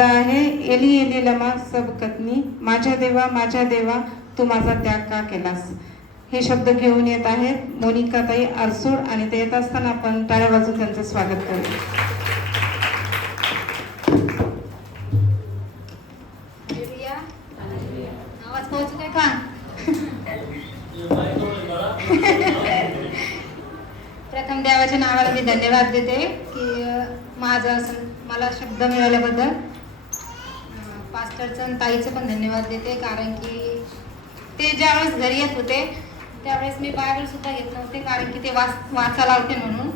आहे एली एली लमा सब कतनी, माझ्या देवा तू माझा त्याग का केलास. हे शब्द घेऊन येत आहेत मोनिकाताई आरसूड आणि ते येत असताना आपण टाळ्या वाजवून त्यांचं स्वागत करूया. आवाज पोहोचतोय का? प्रथम देवाच्या नावाला मी धन्यवाद देते की मला शब्द मिळाल्याबद्दल. पास्टरचं आणि ताईचं पण धन्यवाद देते, कारण की ते ज्यावेळेस घरी येत होते त्यावेळेस मी बायबल सुद्धा घेत नव्हते, कारण की ते वाचायला होते म्हणून.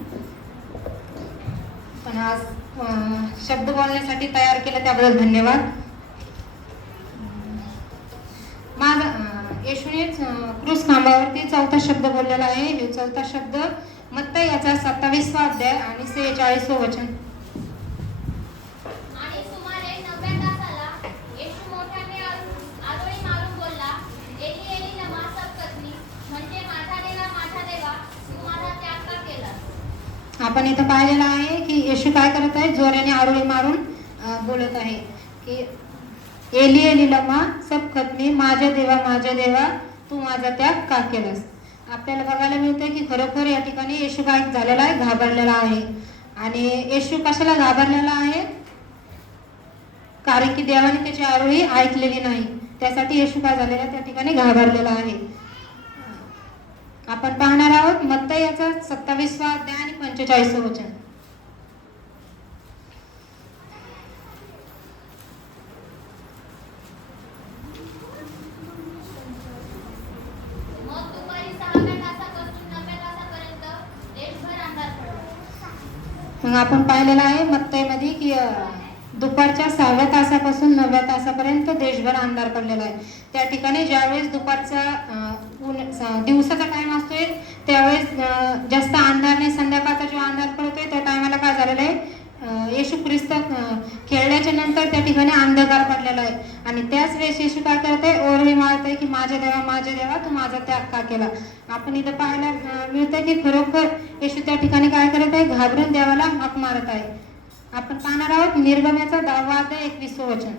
पण आज शब्द बोलण्यासाठी तयार केलं त्याबद्दल धन्यवाद. माझा येशूने क्रूस खांबावरती 4था शब्द बोललेला आहे. हे 4था शब्द मत्ती याचा 27वा अध्याय आणि 46वे वचन. आणि सुमारे 9व्या तासाला येशू मोठ्याने आरोळी मारून बोलला, एली एली लमा सबक्तनी, म्हणजे माझा देवा तू माझा त्याग का केलास. आपण इथं पाहिलेलं आहे की येशू काय करत आहे, जोराने आरोळी मारून बोलत आहे की एली एली लमा सबक्तनी, माझ्या देवा तू माझा त्याग का केलास. आपल्याला बघायला मिळते की खरोखर या ठिकाणी येशू काय झालेला आहे, घाबरलेला आहे. आणि येशू कशाला घाबरलेला आहे, कारण की देवाने त्याची आरोळी ऐकलेली नाही, त्यासाठी येशू काय झालेला त्या ठिकाणी घाबरलेला आहे. आपण पाहणार आहोत मत्ती याचा 27वा अध्याय आणि 45वे वचन. मग दुपारी 6व्या तासापासून 9व्या तासापर्यंत देशभर अंधार पडला. मग आपण पाहिलेलं आहे मत्तीमध्ये की दुपारच्या 6व्या तासापासून 9व्या तासापर्यंत देशभर अंधार पडलेला आहे. त्या ठिकाणी ज्यावेळेस दुपारचा दिवसाचा टाइम असतोय त्यावेळेस जास्त अंधार नाही, संध्याकाळचा जो अंधार पडतोय त्या टायमाला काय झालेलं आहे, येशू ख्रिस्त खेळल्याच्या नंतर त्या ठिकाणी अंधकार पडलेला आहे. आणि त्याच वेळेस येशू काय करत आहे, ओरडी मारत आहे की माझ्या देवा तू माझा त्याग का केला. आपण इथं पाहायला मिळतं की खरोखर येशू त्या ठिकाणी काय करत आहे, घाबरून देवाला हाक मारत आहे. आपण पाहणार आहोत निर्गमनाचा 10वा अध्याय 21वे वचन.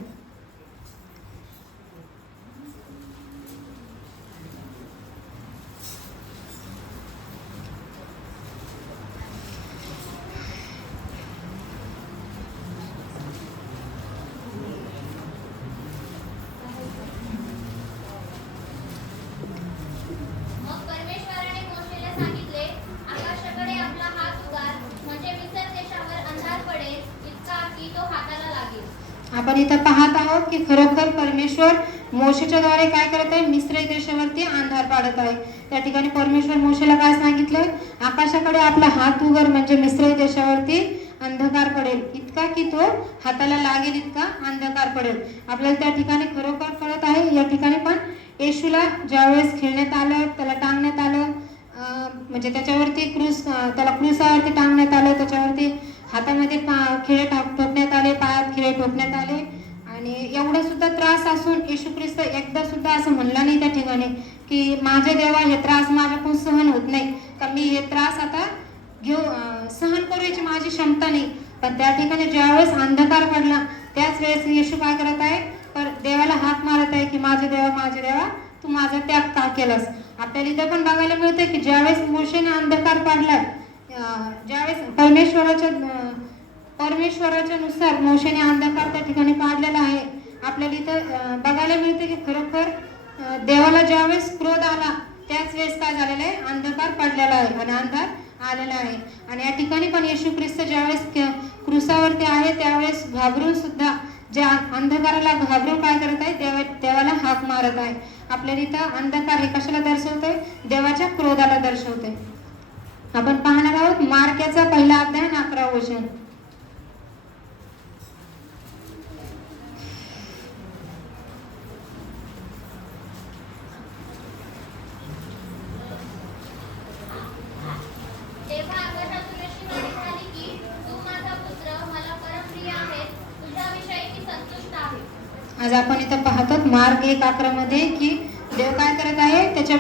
मग परमेश्वराने मोशेला सांगितले, आकाशाकडे आपला हात उगार, म्हणजे मिस्र देशावर अंधार पडेल इतका की तो हाताला लागेल. आपण इथं पाहत आहोत की खरोखर परमेश्वर मोशेच्या द्वारे काय करत आहे, मिस्र देशावरती अंधार पाडत आहे. त्या ठिकाणी परमेश्वर मोशेला काय सांगितलं, आकाशाकडे आपला हात उगार, म्हणजे मिस्र देशावरती अंधकार पडेल इतका की तो हाताला लागेल इतका अंधकार पडेल. आपल्याला त्या ठिकाणी खरोखर कळत आहे. या ठिकाणी पण येशूला ज्यावेळेस खेळण्यात आलं, त्याला टांगण्यात आलं, म्हणजे त्याच्यावरती त्याला क्रूसावरती टांगण्यात आलं, त्याच्यावरती हातामध्ये खिळे ठोकण्यात आले, पायात खिळे ठोकण्यात आले. आणि एवढा सुद्धा त्रास असून येशू ख्रिस्त एकदा सुद्धा असं म्हणला नाही त्या ठिकाणी की माझ्या देवा हे त्रास माझ्याकडून सहन होत नाही, का मी हे त्रास आता सहन करायची माझी क्षमता नाही. पण त्या ठिकाणी ज्यावेळेस अंधकार पडला त्याच वेळेस येशू काय करत आहे, देवाला हाक मारत आहे की माझ्या देवा तू माझा त्याग का केलास. आपल्याला इथं पण बघायला मिळते की ज्यावेळेस मोशेने अंधकार पाडलाय, ज्यावेळेस परमेश्वराच्या नुसार मोशेने अंधकार त्या ठिकाणी पाडलेला आहे. आपल्याला इथं बघायला मिळते की खरोखर देवाला ज्यावेळेस क्रोध आला त्याच वेळेस काय झालेलं आहे, अंधकार पडलेला आहे आणि अंधार आलेला आहे. आणि या ठिकाणी पण येशू ख्रिस्त ज्यावेळेस क्रूसावरती आहे त्यावेळेस घाबरून सुद्धा ज्या अंधकाराला घाबरून काय करत आहे, देवाला हाक मारत आहे. आपल्याला इथं अंधकार हे कशाला दर्शवतंय, देवाच्या क्रोधाला दर्शवते. आपण पाहणार आहोत मार्काचा 1 अध्याय 11वे वचन. तेव्हा आकाशातून अशी वाणी झाली की तू माझा पुत्र मला परमप्रिय आहेस, तुझ्याविषयी मी संतुष्ट आहे. आज आपण इथं पाहतो मार्क 1:11 मध्ये की देव काय करत आहे, त्याच्या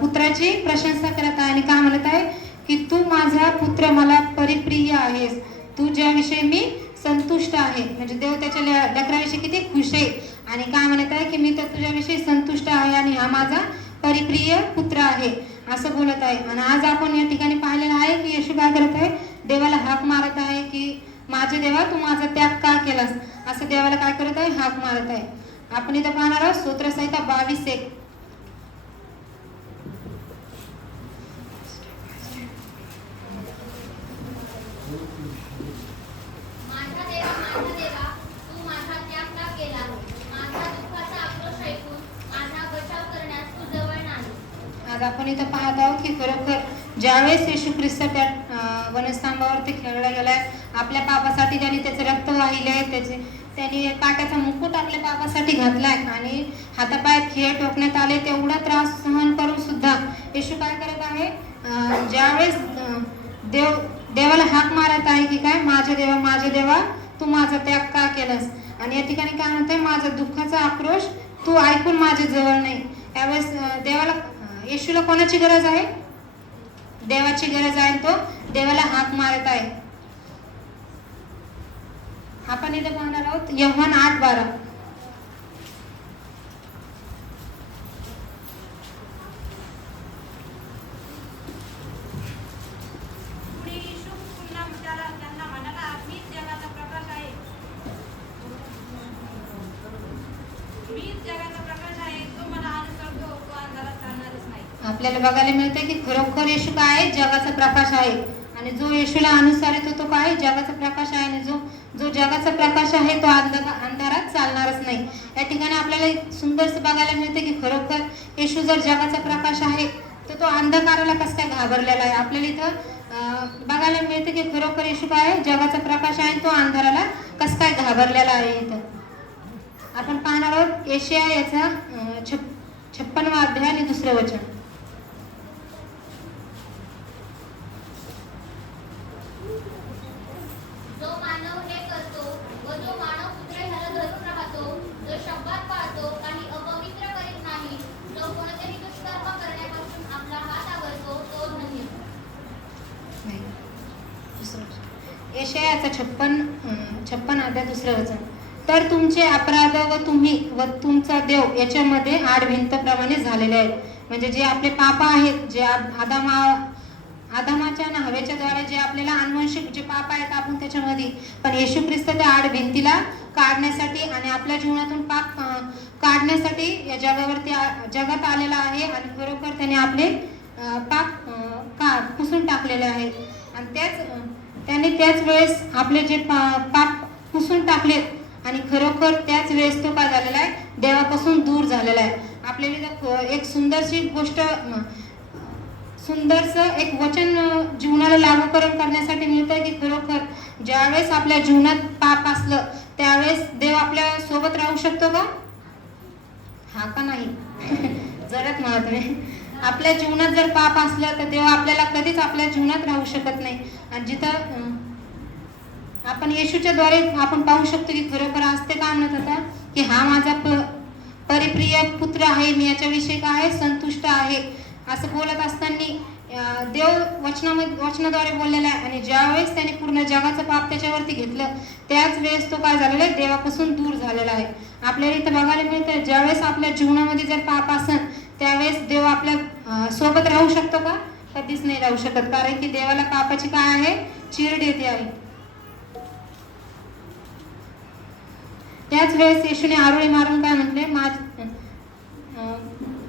पुत्राची प्रशंसा करत आहे आणि काय म्हणत आहे की तू माझा पुत्र मला परिप्रिय आहेस, तुझ्याविषयी मी संतुष्ट आहे. म्हणजे देव त्याच्या लेकराविषयी किती खुश आहे आणि काय म्हणत आहे की मी तर तुझ्याविषयी संतुष्ट आहे आणि हा माझा परिप्रिय पुत्र आहे असं बोलत आहे. आणि आज आपण या ठिकाणी पाहिलेलं आहे की येशू काय करत आहे, देवाला हाक मारत आहे की माझे देवा तू माझा त्याग का केलास, असं देवाला काय करत आहे, हाक मारत आहे. आपण इथं पाहणार आहोत स्तोत्रसंहिता 22:1. माझा देवा तू माझा त्याग का केला, माझा दुःखाचा आक्रोश ऐकून माझा बचाव करण्यास तू जवळ नाही. आज आपण इथं पाहत आहोत की खरोखर ज्यावेळेस येशू ख्रिस्त त्या वनस्तंभावरती खेळला गेलाय, आपल्या पापासाठी त्यांनी त्याचं रक्त वाहिलंय, त्यांनी काट्याचा मुकुट आपल्या पापासाठी घातलाय आणि हातापायात खिळे टोकण्यात आले. तेवढा त्रास सहन करून सुद्धा येशू काय करत आहे, ज्यावेळेस देवाला हाक मारत आहे की काय माझ्या देवा तू माझा त्याग का केलास. आणि या ठिकाणी काय म्हणतंय, माझा दुःखाचा आक्रोश तू ऐकून माझ्या जवळ नाही. यावेळेस देवाला येशूला कोणाची गरज आहे, देवाची गरज आहे. तो देवाला हाक मारत आहे. आपण इथे पाहणार आहोत योहान 8:12. पुढे येशू पुन्हा त्यांना म्हणाला, मीच जगाचा प्रकाश आहे. मीच जगाचा प्रकाश आहे, जो मला अनुसरतो तो अंधारात चालणारच नाही. आपल्याला बघायला मिळते की खरोखर येशू काय आहे, जगाचा प्रकाश आहे. आणि जो येशूला अनुसरित होतो काय, जगाचा प्रकाश आहे. आणि जो जगाचा प्रकाश आहे तो अंधारात चालणारच नाही. या ठिकाणी आपल्याला सुंदरसं बघायला मिळते की खरोखर येशू जर जगाचा प्रकाश आहे तर तो अंधकाराला कसं काय घाबरलेला आहे. आपल्याला इथं बघायला मिळते की खरोखर येशू काय आहे, जगाचा प्रकाश आहे, तो अंधाराला कसं काय घाबरलेला आहे. इथं आपण पाहणार आहोत यशाया याचा 56वा अध्याय आणि 2रं वचन. जो मानव हे करतो व जो मानव पुत्र ह्याला धरून राहतो, जो शब्दात पाळतो, काही अपवित्र करीत नाही, जो कोणतेही दुष्कर्म करण्यापासून आपला हात आवरतो, तो धन्य. यशायाचा 56 अध्याय 2रं वचन. तर तुमचे अपराध व तुम्ही व तुमचा देव याच्यामध्ये आडभिंतप्रमाणे झालेले आहेत. म्हणजे जे आपले पाप आहेत, जे आदामाच्या आणि हवेच्या द्वारे जे आपल्याला अनुवंशिक जे पाप आहेत आपण त्याच्यामध्ये, पण येशू ख्रिस्त त्या आडभिंतीला काढण्यासाठी आणि आपल्या जीवनातून पाप काढण्यासाठी या जगात आलेला आहे. आणि खरोखर त्याने आपले पाप पुसून टाकलेले आहेत. आणि त्याने त्याच वेळेस आपले जे पाप पुसून टाकलेत आणि खरोखर त्याच वेळेस तो काय झालेला आहे, देवापासून दूर झालेला आहे. आपल्याला एक सुंदरसं एक वचन जीवनाला लागूकरण करण्यासाठी मिळतं की खरोखर ज्यावेळेस आपल्या जीवनात पाप असलं त्यावेळेस देव आपल्या सोबत राहू शकतो का, हा का नाही. जरात म्हणत नाही, आपल्या जीवनात जर पाप असलं तर देव आपल्याला कधीच आपल्या जीवनात राहू शकत नाही. आणि जिथं आपण येशूच्या द्वारे आपण पाहू शकतो की खरोखर आज ते काय म्हणत होता की हा माझा परिप्रिय पुत्र आहे, मी याच्याविषयी काय आहे, संतुष्ट आहे असं बोलत असताना देव वचनाद्वारे बोललेला आहे. आणि ज्यावेळेस त्याने पूर्ण जगाचं पाप त्याच्यावरती घेतलं त्याच वेळेस तो काय झालेला आहे, देवापासून दूर झालेला आहे. आपल्याला इथं बघायला मिळतं ज्यावेळेस आपल्या जीवनामध्ये जर पाप असेल त्यावेळेस देव आपल्या सोबत राहू शकतो का, कधीच नाही राहू शकत. कारण की देवाला पापाची काय आहे, चीड येते आहे. त्याच वेळेस येशूने आरोळी मारून काय म्हटले,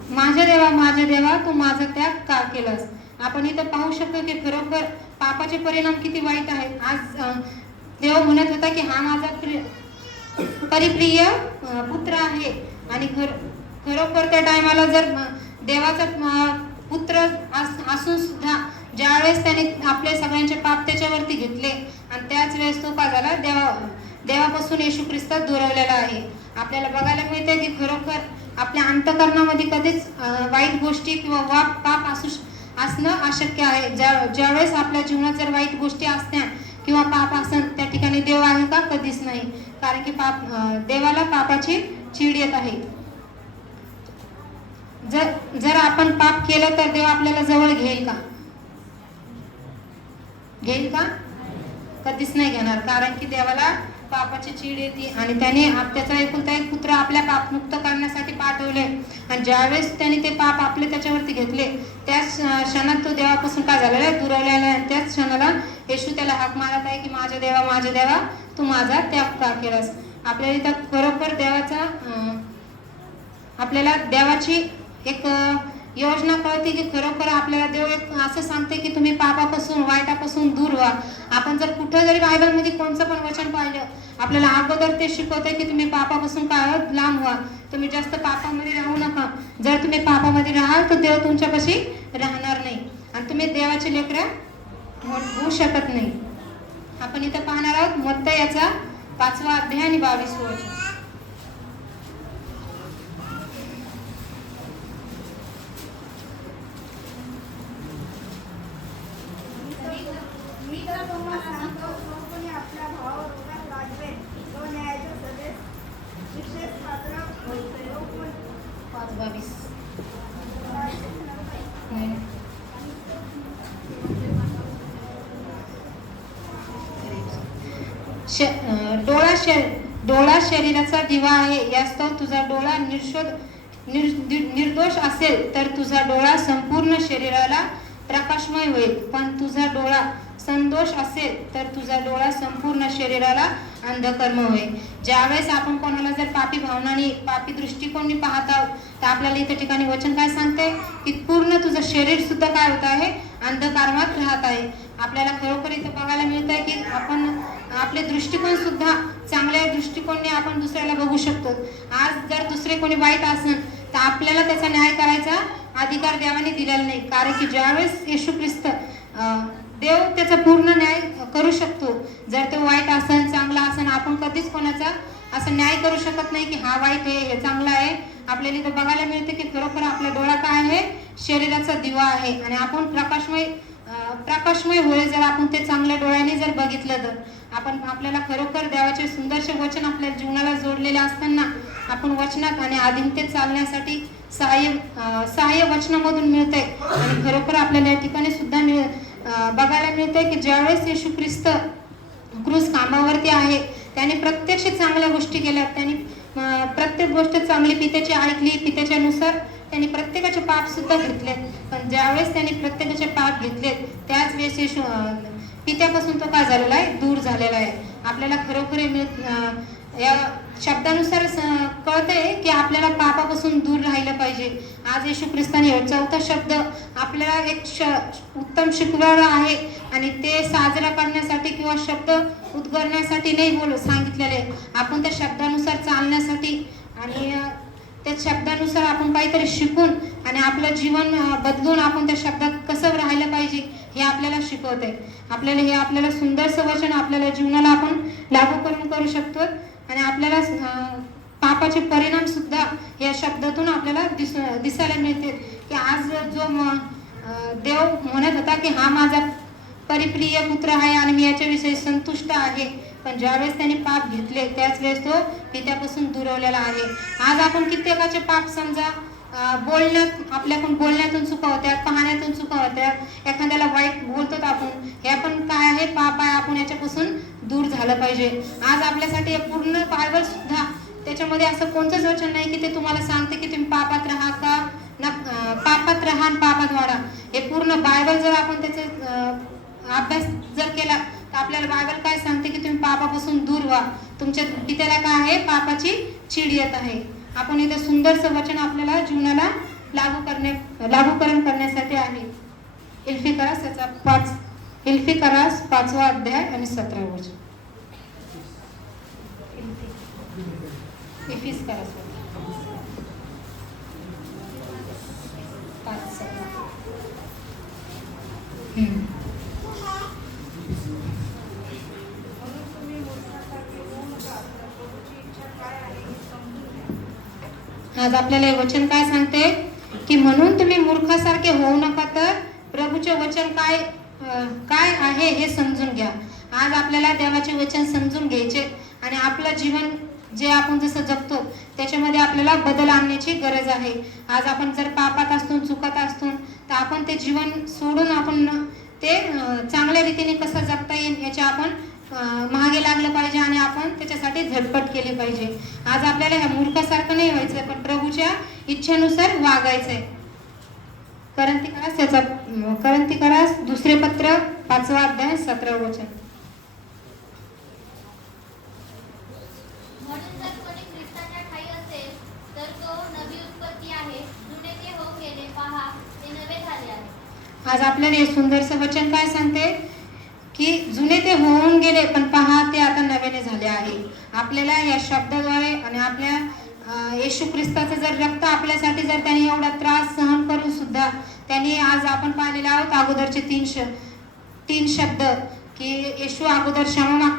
माझ्या देवा तू माझा त्याग का केलास. आपण इथं पाहू शकतो की खरोखर पापाचे परिणाम किती वाईट आहेत. आज देव म्हणत होता की हा माझा परिप्रिय पुत्र आहे. आणि खरोखर त्या टायमाला जर देवाचा पुत्र असून सुद्धा ज्यावेळेस त्याने आपले सगळ्यांचे पाप त्याच्यावरती घेतले आणि त्याच वेळेस तो काय झाला, देवापासून येशू ख्रिस्त दुरावलेला आहे. आपल्याला बघायला मिळते की खरोखर आपल्या अंतःकरणामध्ये कधीच वाईट गोष्टी किंवा पाप असणं अशक्य आहे. ज्यावेळेस आपल्या जीवनात जर वाईट गोष्टी असत्या किंवा पाप असेल त्या ठिकाणी देव आहे का, कधीच नाही. कारण की देवाला पापाची चीड येत आहे. जर आपण पाप केलं तर देव आपल्याला जवळ घेईल का, कधीच नाही घेणार, कारण की देवाला पापाची चीड येते आणि त्याने त्याचा एकुलता एक पुत्र आपल्या पापमुक्त करण्यासाठी पाठवले. आणि ज्यावेळेस त्याने ते पाप आपले त्याच्यावरती घेतले त्याच क्षणात तो देवापासून काय झालेला आहे, दुरावलेला आहे. त्याच क्षणाला येशू त्याला हाक मारत आहे की माझ्या देवा तू माझा त्याग का केलास. आपल्याला इथं खरोखर आपल्याला देवाची एक योजना कळते की खरोखर आपल्याला देव एक असं सांगते की तुम्ही पापापासून वाईटापासून दूर व्हा. आपण जर कुठं जरी बायबलमध्ये कोणतं पण वचन पाहिलं आपल्याला अगोदर ते शिकवते की तुम्ही पापापासून काय लांब व्हा, तुम्ही जास्त पापामध्ये राहू नका. जर तुम्ही पापामध्ये राहाल तर देव तुमच्यापाशी राहणार नाही आणि तुम्ही देवाचे लेकरं होऊ शकत नाही. आपण इथं पाहणार आहोत मत्ती याचा 5वा अध्याय आणि 22 वचन. मी तर तुम्हाला सांगतो, जो कोणी आपल्या भावावर उगाच लाजवेल तो न्यायाच्या सभेत शिक्षेस पात्र होईल. जो कोणी 5:22 डोळा शरीराचा दिवा आहे. यास्तव तुझा डोळा निर्दोष असेल तर तुझा डोळा संपूर्ण शरीराला प्रकाशमय होईल, पण तुझा डोळा संदोष असेल तर तुझा डोळा संपूर्ण शरीराला अंधकर्म होईल. ज्यावेळेस आपण कोणाला जर पापी भावनाने पापी दृष्टिकोनाने पाहत आहोत तर आपल्याला इथे ठिकाणी वचन काय सांगते की पूर्ण तुझं शरीर सुद्धा काय होत आहे, अंधकारात राहत आहे. आपल्याला खरोखर इथं बघायला मिळत आहे की आपण आपले दृष्टिकोन सुद्धा चांगल्या दृष्टिकोनाने आपण दुसऱ्याला बघू शकतो. आज जर दुसरे कोणी वाईट असेल तर आपल्याला त्याचा न्याय करायचा अधिकार देवाने दिलेला नाही, कारण की ज्यावेळेस येशू ख्रिस्त देव त्याचा पूर्ण न्याय करू शकतो. जर तो वाईट असेल चांगला असेल आपण कधीच कोणाचा असं न्याय करू शकत नाही की हा वाईट आहे हे चांगला आहे. आपल्याला इथं बघायला मिळते की खरोखर आपला डोळा काय आहे, शरीराचा दिवा आहे आणि आपण प्रकाशमय होईल जर आपण ते चांगल्या डोळ्याने जर बघितलं तर. आपल्याला खरोखर देवाचे सुंदरसे वचन आपल्या जीवनाला जोडलेले असताना आपण वचनात आणि आधीनतेत चालण्यासाठी सहाय्य वचनामधून मिळते. आणि खरोखर आपल्याला या ठिकाणी सुद्धा बघायला मिळते की ज्यावेळेस येशू ख्रिस्त क्रूस कामावरती आहे त्याने प्रत्यक्ष चांगल्या गोष्टी केल्या, त्यांनी प्रत्येक गोष्ट चांगली पित्याची ऐकली, पित्याच्यानुसार त्यांनी प्रत्येकाचे पाप सुद्धा घेतले. पण ज्यावेळेस त्यांनी प्रत्येकाचे पाप घेतले त्याच वेळेस येशू पित्यापासून तो काय झालेला आहे, दूर झालेला आहे. आपल्याला खरोखर या शब्दानुसार कळतंय की आपल्याला पापापासून दूर राहिलं पाहिजे. आज येशू ख्रिस्ताने 4था शब्द आपल्याला एक उत्तम शिकवलेला आहे आणि ते साजरा करण्यासाठी किंवा शब्द उद्गारण्यासाठी नाही सांगितलेले. आपण त्या शब्दानुसार चालण्यासाठी आणि त्या शब्दानुसार आपण काहीतरी शिकून आणि आपलं जीवन बदलून आपण त्या शब्दात कसं राहिलं पाहिजे हे आपल्याला शिकवत आहे. आपल्याला सुंदरसं वचन आपल्याला जीवनाला आपण लागू करू शकतो आणि आपल्याला पापाचे परिणाम सुद्धा या शब्दातून आपल्याला दिसायला मिळते. की आज जो देव म्हणत होता की हा माझा परिप्रिय पुत्र आहे आणि मी याच्याविषयी संतुष्ट आहे, पण ज्यावेळेस त्याने पाप घेतले त्याच वेळेस तो पित्यापासून दुरावलेला आहे. आज आपण कित्येकाचे पाप समजा आपल्याकडून बोलण्यातून चुका होत्या, पाहण्यातून चुका होत्या, एखाद्याला वाईट बोलतो आपण, हे पण काय आहे, पाप आहे, आपण याच्यापासून दूर झालं पाहिजे. आज आपल्यासाठी पूर्ण बायबल सुद्धा त्याच्यामध्ये असं कोणतंच वचन नाही की ते तुम्हाला सांगते की तुम्ही पापात राहा का पापात राहा आणि पापात वाढा. हे पूर्ण बायबल जर आपण त्याचा अभ्यास जर केला तर आपल्याला बायबल काय सांगते की तुम्ही पापापासून दूर व्हा, तुमच्या पित्याला काय आहे, पापाची चीड येत आहे. आपण इथे सुंदरसं वचन आपल्याला जीवनाला लागूकरण करण्यासाठी आहे. इल्फिकरास 5वा अध्याय आणि 17 वचन. इल्फिकरास 5:17. म्हणून तुम्ही मूर्खासारखे होऊ नका, तर प्रभूची इच्छा काय आहे हे समजून घ्या. आज आपल्याला हे वचन काय सांगते की म्हणून तुम्ही मूर्खासारखे होऊ नका, तर प्रभूचे वचन काय आहे हे समजून घ्या. आज आपल्याला देवाचे वचन समजून घ्यायचे आणि आपलं जीवन जे आपण जसं जगतो त्याच्यामध्ये आपल्याला बदल आणण्याची गरज आहे. आज आपण जर पापात असतो, चुकत असतो, तर आपण ते जीवन सोडून आपण ते चांगल्या रीतीने कसं जगता येईल याचा आपण मागे लागलं पाहिजे आणि आपण त्याच्यासाठी झटपट केली पाहिजे. आज आपल्याला ह्या मूर्खासारखं नाही व्हायचं, पण प्रभूच्या इच्छेनुसार वागायचंय. करंथीकरास दुसरे पत्र 5वा अध्याय 17 वचन. म्हणून जर कोणी ख्रिस्ताच्या ठायी असेल तर तो नवी उत्पत्ती आहे, जुने ते होऊन गेले, पहा ते नवे झाले आहे. आज आपल्याला हे सुंदरसं वचन काय सांगते की जुने ते होऊन गेले पण पहा ते आता नव्याने झाले आहे. आपल्याला या शब्दाद्वारे आणि आपल्या येशू ख्रिस्ताचं जर रक्त आपल्यासाठी जर त्यांनी एवढा त्रास सहन करून सुद्धा त्यांनी आज आपण पाहिलेले आहोत अगोदरचे तीन शब्द की येशू अगोदर क्षमा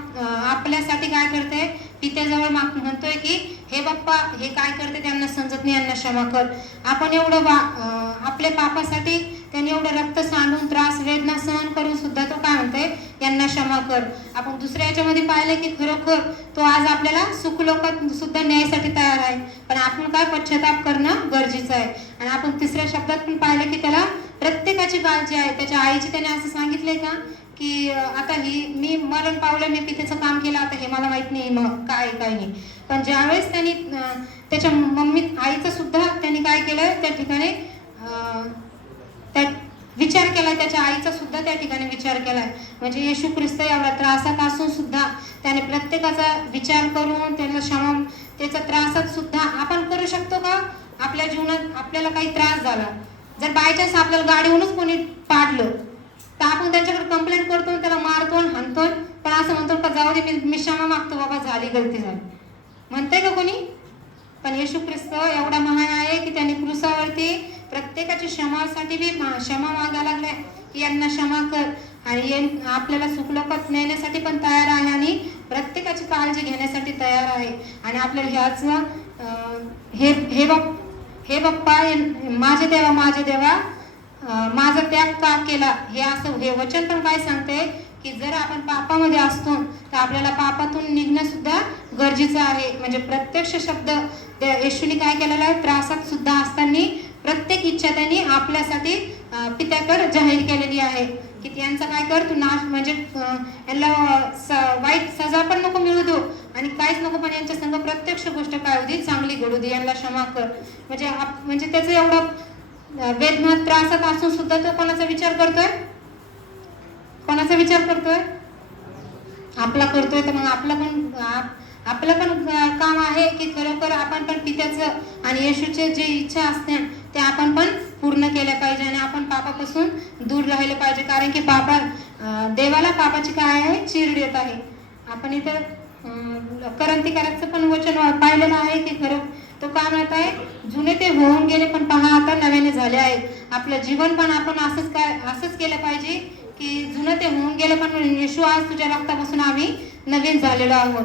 आपल्यासाठी काय करते, पित्याजवळ म्हणतोय की हे बाप्पा हे काय करते त्यांना समजत नाही, यांना क्षमा कर. आपण एवढं आपल्या पापासाठी त्यांनी एवढं रक्त सांडून त्रास वेदना सहन करून सुद्धा तो काय म्हणतोय, यांना क्षमा कर. आपण दुसऱ्या याच्यामध्ये पाहिलं की खरोखर तो आज आपल्याला सुखलोकात सुद्धा न्यायसाठी तयार आहे, पण आपण काय पश्चाताप करणं गरजेचं आहे. आणि आपण तिसऱ्या शब्दात पण पाहिलं की त्याला प्रत्येकाची काळजी आहे. त्याच्या आईची त्याने असं सांगितलंय का की आता मी मरण पावलं, मी पितेचं काम केलं, आता हे मला माहित नाही मग काय नाही. पण ज्यावेळेस त्यांनी त्याच्या आईचं सुद्धा त्यांनी काय केलं त्या ठिकाणी विचार केलाय, त्याच्या आईचा सुद्धा त्या ठिकाणी विचार केलाय. म्हणजे येशू ख्रिस्त एवढा त्रासात असून सुद्धा त्याने प्रत्येकाचा विचार करून त्याचा त्रासात सुद्धा आपण करू शकतो का? आपल्या जीवनात आपल्याला काही त्रास झाला, जर बायचान्स आपल्याला गाडीहूनच कोणी पाडलं तर आपण त्यांच्याकडे कंप्लेंट करतो, त्याला मारतो हाणतो, पण असं म्हणतो का जाऊ दे मी क्षमा मागतो बाबा, झाली गलती झाली, म्हणतंय का कोणी? पण येशू ख्रिस्त एवढा महान आहे की त्यांनी क्रूसावरती प्रत्येकाची क्षमासाठी बी क्षमा मागायला लागलाय की यांना क्षमा कर. आणि आपल्याला सुखलोकात नेण्यासाठी पण तयार आहे आणि प्रत्येकाची काळजी घेण्यासाठी तयार आहे. आणि आपल्याला ह्याच हे बाप्पा माझे देवा माझा त्याग का केला, हे वचन पण काय सांगते की जर आपण पापामध्ये असतो तर आपल्याला पापातून निघणं सुद्धा गरजेचं आहे. म्हणजे प्रत्यक्ष शब्द येशूने काय केलेला आहे, त्रासात सुद्धा असताना प्रत्येक इच्छा त्यांनी आपल्यासाठी पित्याकडे जाहीर केलेली आहे की त्यांचा काय कर तू नाश, म्हणजे यांना वाईट सजा पण नको मिळू दे आणि काहीच नको, पण यांच्या संग प्रत्यक्ष गोष्ट काय होती चांगली घडू दे, यांना क्षमा कर. म्हणजे त्याचं एवढं वेदना त्रासात असून सुद्धा तो कोणाचा विचार करतोय, आपला करतोय. तर मग आपलं पण काम आहे की खरोखर आपण पण पित्याचं आणि येशूचे जे इच्छा असते ते आपण पण पूर्ण केल्या पाहिजे आणि आपण पापापासून दूर राहिले पाहिजे. कारण की देवाला पापाची काय आहे, चीड येत आहे. आपण इथं करंथीकराचं पण वचन पाहिलेलं आहे की खरं तो काय म्हणत आहे, जुने ते होऊन गेले पण पहा आता नव्याने झाले आहे. आपलं जीवन पण आपण असंच केलं पाहिजे की जुनं ते होऊन गेले पण येशू आज तुझ्या रक्तापासून आम्ही नवीन झालेलो आहोत.